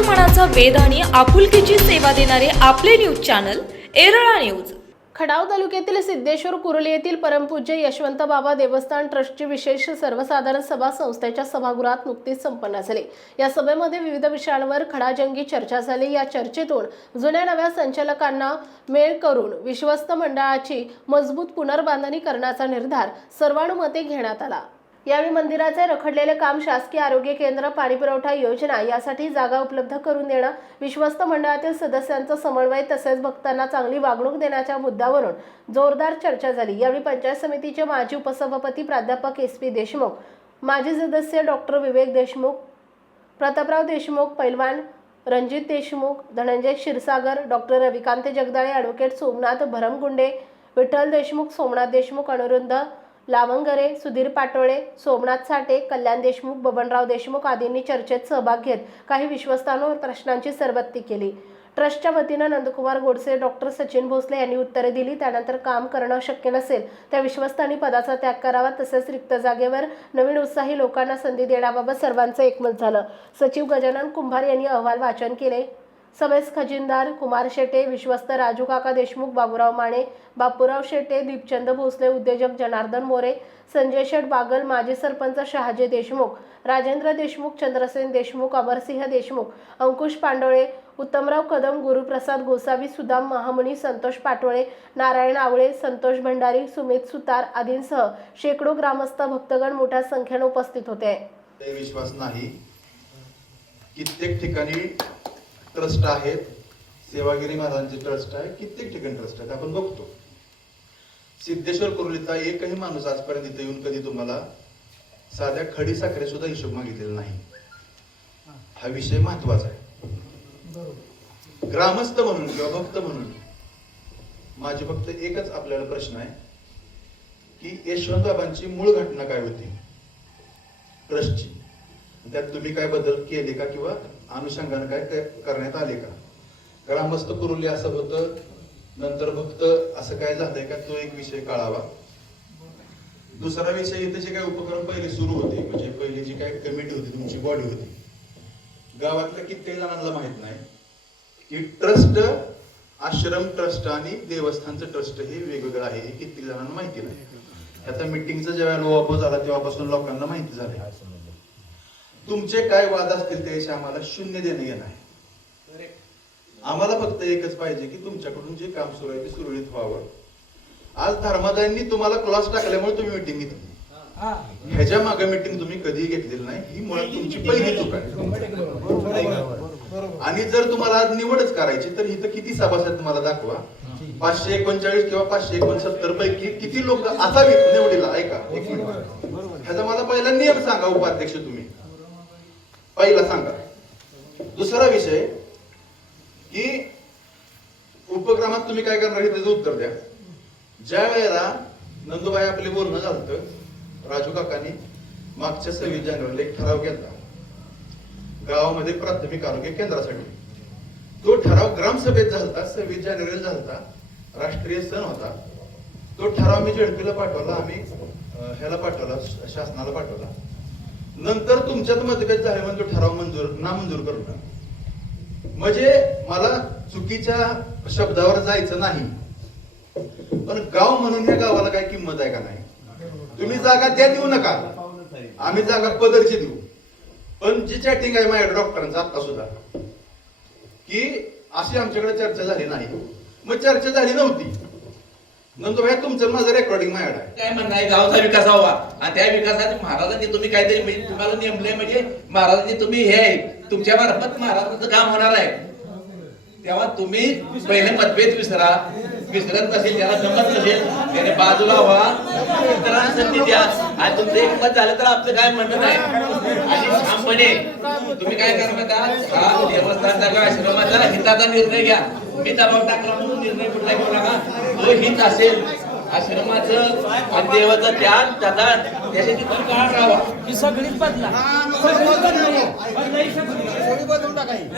मनाचा वेध आणि आपुलकीची सेवा देणारे आपले news channel Erala news. Khadav तालुक्यातील सिद्धेश्वर कुरली येथील परमपूज्य यशवंत बाबा देवस्थान ट्रस्टची विशेष सर्वसाधारण सभा संस्थेच्या सभागृहात नुकतीच संपन्न झाली. या सभेमध्ये विविध विषयांवर खडाजंगी चर्चा झाली. या चर्चेतून जुन्या नव्या संचालकांना मेळ करून विश्वस्त मंडळाची मजबूत पुनर्बांधणी करण्याचा निर्धार सर्वानुमते घेण्यात आला. यावेळी मंदिराचे रखडलेले काम शासकीय आरोग्य केंद्र पाणीपुरवठा योजना यासाठी जागा उपलब्ध करून देणं विश्वस्त मंडळातील सदस्यांचा समन्वय तसेच भक्तांना चांगली वागणूक देण्याच्या मुद्द्यावरून जोरदार चर्चा झाली. यावेळी पंचायत समितीचे माजी उपसभापती प्राध्यापक एस पी देशमुख माजी सदस्य डॉक्टर विवेक देशमुख प्रतापराव देशमुख पैलवान रणजित देशमुख धनंजय क्षीरसागर डॉक्टर रविकांत जगदाळे ॲडव्होकेट सोमनाथ भरमगुंडे विठ्ठल देशमुख सोमनाथ देशमुख अनुरुद्ध लावंगरे सुधीर पाटोळे सोमनाथ साठे कल्याण देशमुख बबनराव देशमुख आदींनी चर्चेत सहभाग घेत काही विश्वस्तांवर प्रश्नांची सरबत्ती केली. ट्रस्टच्या वतीनं नंदकुमार गोडसे डॉक्टर सचिन भोसले यांनी उत्तरे दिली. त्यानंतर काम करणं शक्य नसेल त्या विश्वस्तांनी पदाचा त्याग करावा. तसेच रिक्त जागेवर नवीन उत्साही लोकांना संधी देण्याबाबत सर्वांचं एकमत झालं. सचिव गजानन कुंभार यांनी अहवाल वाचन केले. समेस खजिनदार कुमार शेटे विश्वस्त राजू काका देशमुख बाबूराव माने बापूराव शेटे दीपचंद भोसले उद्योजक जनार्दन मोरे संजय शेठ बागल माजी सरपंच शहाजी देशमुख राजेंद्र देशमुख चंद्रसेन देशमुख अमरसिंह देशमुख अंकुश पांडोळे उत्तमराव कदम गुरुप्रसाद गोसावी सुदाम महामुनी संतोष पाटोळे नारायण आवळे संतोष भंडारी सुमित सुतार आदींसह शेकडो ग्रामस्थ भक्तगण मोठ्या संख्येने उपस्थित होते. विश्वास नाही. कित्येक ठिकाणी ट्रस्ट आहेत सेवागिरी महाराजांचे ट्रस्ट आहे कित्येक ठिकाणी ट्रस्ट आहेत आपण बघतो. सिद्धेश्वर कुर्लीचा एकही माणूस आजपर्यंत इथे येऊन कधी तुम्हाला साध्या खडी साखरे सुद्धा हिशोब मागितलेला नाही. हा विषय महत्त्वाचा आहे. ग्रामस्थ म्हणून किंवा भक्त म्हणून माझी फक्त एकच आपल्याला प्रश्न आहे की यशवंत बाबांची मूळ घटना काय होती? ट्रस्टची. त्यात तुम्ही काय बदल केले का किंवा अनुषंगाने काय करण्यात आले का? ग्रामस्थ कुरुली असं होतं नंतर फक्त असं काय झालंय का? तो एक विषय कळावा. दुसरा विषय इथे जे काही उपक्रम पहिले सुरू होते म्हणजे पहिली जी काही कमिटी होती तुमची बॉडी होती गावातल्या कित्येक जणांना माहीत नाही. की ट्रस्ट आश्रम ट्रस्ट आणि देवस्थानचं ट्रस्ट हे वेगवेगळं आहे हे कित्येक जणांना माहिती नाही. आता मिटिंगचा जेव्हा लोवापो झाला तेव्हापासून लोकांना माहिती झाले तुमचे काय वाद असतील त्याशी आम्हाला शून्य देणं घेणं आहे. आम्हाला फक्त एकच पाहिजे की तुमच्याकडून जे काम सुरू आहे ते सुरळीत व्हावं. आज धर्मादायांनी तुम्हाला क्लास टाकल्यामुळे तुम्ही मिटिंग घेतली. ह्याच्या मागे मिटिंग तुम्ही कधीही घेतलेली नाही. ही मुळात तुमची पहिली चूक आहे. आणि जर तुम्हाला आज निवडच करायची तर इथं किती सभासद तुम्हाला दाखवा. पाचशे एकोणचाळीस किंवा पाचशे एकोणसत्तर पैकी किती लोक असावीत निवडीला? ऐका ह्याचा मला पहिला नियम सांगा उपाध्यक्ष तुम्ही. पहिला सांगा. दुसरा विषय की उपक्रमात तुम्ही काय करणार हे त्याचं उत्तर द्या. ज्या वेळेला नंदुबाई आपले बोलणं झालं राजू काकांनी मागच्या सव्वीस जानेवारीला एक ठराव केला गावामध्ये प्राथमिक आरोग्य केंद्रासाठी. तो ठराव ग्रामसभेत झालता सव्वीस जानेवारीला झालता राष्ट्रीय सण होता. तो ठराव मी झेडपीला पाठवला आम्ही ह्याला पाठवला शासनाला पाठवला. नंतर तुमच्यात मतभेद झाले म्हणजे ठराव मंजूर नामंजूर करू टाकला. म्हणजे मला चुकीच्या शब्दावर जायचं नाही. पण गाव म्हणून या गावाला काय किंमत आहे का नाही? तुम्ही जागा त्या देऊ नका. आम्ही जागा पदरची देऊ. पण जी चॅटिंग आहे माझ्या डॉक्टरांचा आता सुद्धा की अशी आमच्याकडे चर्चा झाली नाही. मग चर्चा झाली नव्हती. नंतर भाई तुमचं माझं रेकॉर्डिंग माझ्याकडे काय म्हणणार गावचा विकास व्हावा आणि त्या विकासात महाराजांनी तुम्ही काहीतरी म्हणजे तुम्हाला नेमले म्हणजे महाराजांनी तुम्ही हे आहे, तुमच्या मार्फत महाराजांचं काम होणार आहे. तेव्हा तुम्ही पहिले मतभेद विसरा. विसरत नसेल त्याला जमत नसेल त्याने बाजूला व्हा. इतरांना संधी द्या. आणि तुमचं एकमत झालं तर आपलं काय म्हणणं नाही? ठामपणे तुम्ही काय करा माहिती? हा देवस्थानचा किंवा आश्रमाचा हिताचा निर्णय घ्या. मी दबाव टाकला म्हणून निर्णय कुठला घेऊ नका. तो हित असेल आश्रमाचं आणि देवाचं त्याग त्याचा त्याच्याशी तुम्ही काळ राहावा. ही सगळीच बदला. सगळीच बदला. बदला. ही सगळी.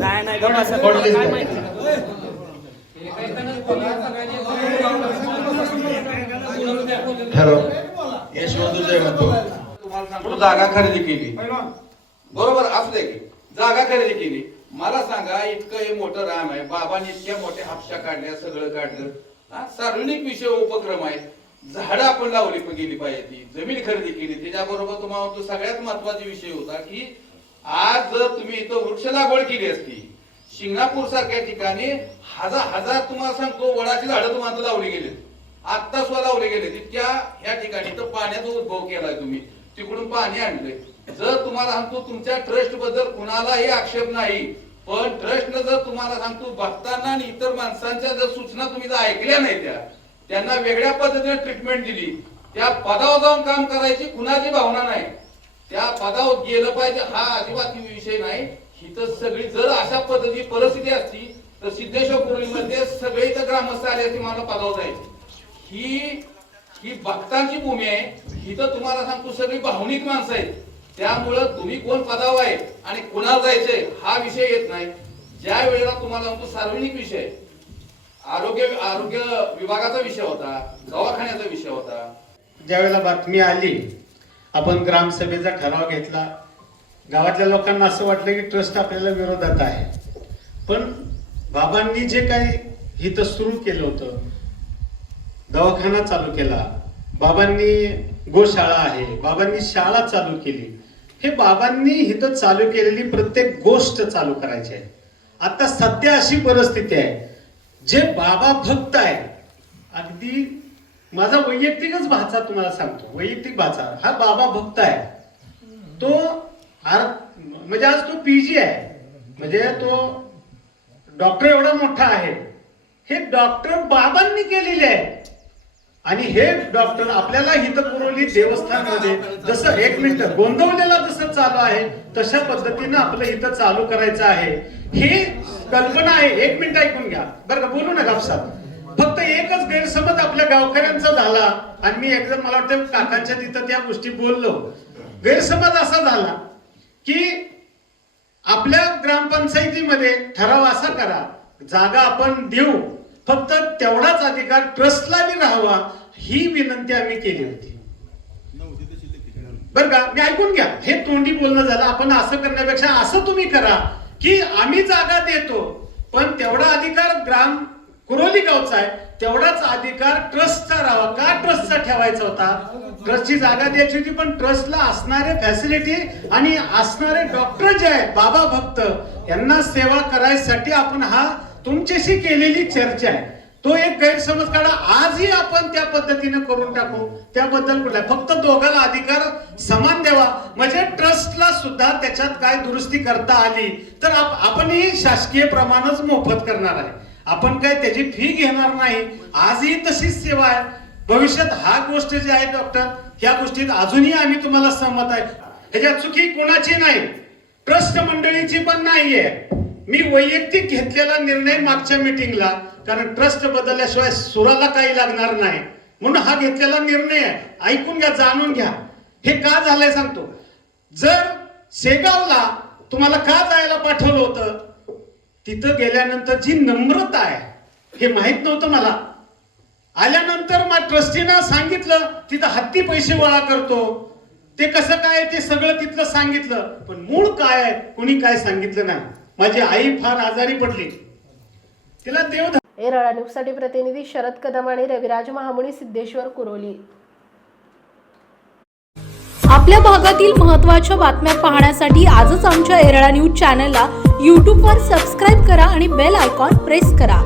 नाही नाही गप्पा ठरव. यशवंत म्हणतो जागा खरेदी केली? बरोबर असले की. जागा खरेदी केली. मला सांगा इतकं हे मोठं राम आहे. बाबांनी इतक्या मोठ्या हापशा काढल्या सगळं काढलं. हा सार्वजनिक विषय उपक्रम आहे. झाडं आपण लावली पण गेली पाहिजे ती. जमीन खरेदी केली. त्याच्याबरोबर तुम्हाला तो सगळ्यात महत्त्वाचा विषय होता की आज जर तुम्ही इथं वृक्ष लागवड केली असती शिंगणापूर सारख्या ठिकाणी हजार हजार तुम्हाला सांगतो वडाची झाडं तुम्हाला लावली गेली. आत्ता सुद्धा लावले गेले त्या या ठिकाणी तर पाण्याचा उद्भव केलाय तुम्ही. तिकडून पाणी आणले जर तुम्हाला सांगतो तुमच्या ट्रस्टबद्दल कुणालाही आक्षेप नाही पण ट्रस्टनं जर तुम्हाला सांगतो भक्तांना आणि इतर माणसांच्या जर सूचना तुम्ही जर ऐकल्या नाही त्या त्यांना वेगळ्या पद्धतीने ट्रीटमेंट दिली त्या पदावर जाऊन काम करायची कुणाची भावना नाही. त्या पदावर गेलं पाहिजे हा अजिबात विषय नाही. ही तर सगळी जर अशा पद्धती परिस्थिती असती तर सिद्धेश्वर कुर्लीमध्ये सगळे इथं ग्रामस्थ आले असते मला पदावर जायची. ही ही भक्तांची भूमी आहे. ही तर तुम्हाला सांगतो सगळी भावनिक माणसं आहेत. त्यामुळं तुम्ही कोण पदावर आहे आणि कुणाला जायचंय हा विषय येत नाही. ज्या वेळेला तुम्हाला सांगतो सार्वजनिक विषय आरोग्य आरोग्य विभागाचा विषय होता दवाखान्याचा विषय होता. ज्यावेळेला बातमी आली आपण ग्रामसभेचा ठराव घेतला. गावातल्या लोकांना असं वाटलं की ट्रस्ट आपल्याला विरोधात आहे. पण बाबांनी जे काही हित सुरू केलं होतं दवाखाना चालू केला. बाबांनी गोशाळा आहे. बाबांनी शाळा चालू केली. हे बाबांनी हिथं चालू केलेली प्रत्येक गोष्ट चालू करायची आहे. आता सध्या अशी परिस्थिती आहे. जे बाबा भक्त आहे अगदी माझा वैयक्तिकच भाचा तुम्हाला सांगतो. वैयक्तिक भाचा. हा बाबा भक्त आहे. तो म्हणजे आज तो पीजी आहे. म्हणजे तो डॉक्टर एवढा मोठा आहे. हे डॉक्टर बाबांनी केलेले आहे. आणि हे डॉक्टर आपल्याला हित पुरवली देवस्थानमध्ये जसं एक मिनिट गोंधवलेला जसं चालू आहे तशा पद्धतीनं आपलं इथं चालू करायचं आहे. ही कल्पना आहे. एक मिनिट ऐकून घ्या. बरं का? बोलू नका आपसात. फक्त एकच गैरसमज आपल्या गावकऱ्यांचा झाला आणि मी एकदम मला वाटतं काकांच्या तिथं त्या गोष्टी बोललो. गैरसमज असा झाला की आपल्या ग्रामपंचायतीमध्ये ठराव असा करा जागा आपण देऊ. फक्त तेवढाच अधिकार ट्रस्टला बी राहावा ही विनंती आम्ही केली होती. बर का? मी ऐकून घ्या. हे तोंडी बोलणं झालं. आपण असं करण्यापेक्षा असं तुम्ही करा की आम्ही जागा देतो पण तेवढा अधिकार ग्राम कुरोली गावचा आहे. तेवढाच अधिकार ट्रस्टचा राहावा. का ट्रस्टचा ठेवायचा होता? ट्रस्टची जागा द्यायची होती पण ट्रस्टला असणारे फॅसिलिटी आणि असणारे डॉक्टर जे आहेत बाबा भक्त यांना सेवा करायसाठी आपण हा तुमच्याशी केलेली चर्चा आहे. तो एक गैरसमज काढा. आजही आपण त्या पद्धतीने करून टाकू. त्याबद्दल कुठला? फक्त दोघाला अधिकार समान द्यावा. म्हणजे ट्रस्टला सुद्धा त्याच्यात काय दुरुस्ती करता आली तर आपणही शासकीय प्रमाणच मोफत करणार आहे. आपण काय त्याची फी घेणार नाही. आजही तशीच सेवा आहे. भविष्यात हा गोष्ट जी आहे डॉक्टर या गोष्टीत अजूनही आम्ही तुम्हाला सहमत आहे. ह्याच्या चुकी कोणाची नाही. ट्रस्ट मंडळीची पण नाहीये. मी वैयक्तिक घेतलेला निर्णय मागच्या मीटिंगला कारण ट्रस्ट बदलल्याशिवाय सुराला काही लागणार नाही. म्हणून हा घेतलेला निर्णय आहे. ऐकून घ्या जाणून घ्या. हे का झालंय सांगतो. जर शेगावला तुम्हाला का जायला पाठवलं होतं? तिथं गेल्यानंतर जी नम्रता आहे हे माहीत नव्हतं मला. आल्यानंतर मग ट्रस्टीनं सांगितलं तिथं हत्ती पैसे गोळा करतो. ते कसं काय ते सगळं तिथलं सांगितलं. पण मूळ काय आहे कोणी काय सांगितलं नाही. माझी आई फार आजारी पडली. तिला देव एरळा न्यूजसाठी प्रतिनिधी शरद कदम आणि रविराज महामुनी सिद्धेश्वर कुरोली. आपल्या भागातील महत्त्वाच्या बातम्या पाहण्यासाठी आजच आमच्या एरळा न्यूज चॅनलला यूट्यूबवर सबस्क्राईब करा आणि बेल आयकॉन प्रेस करा.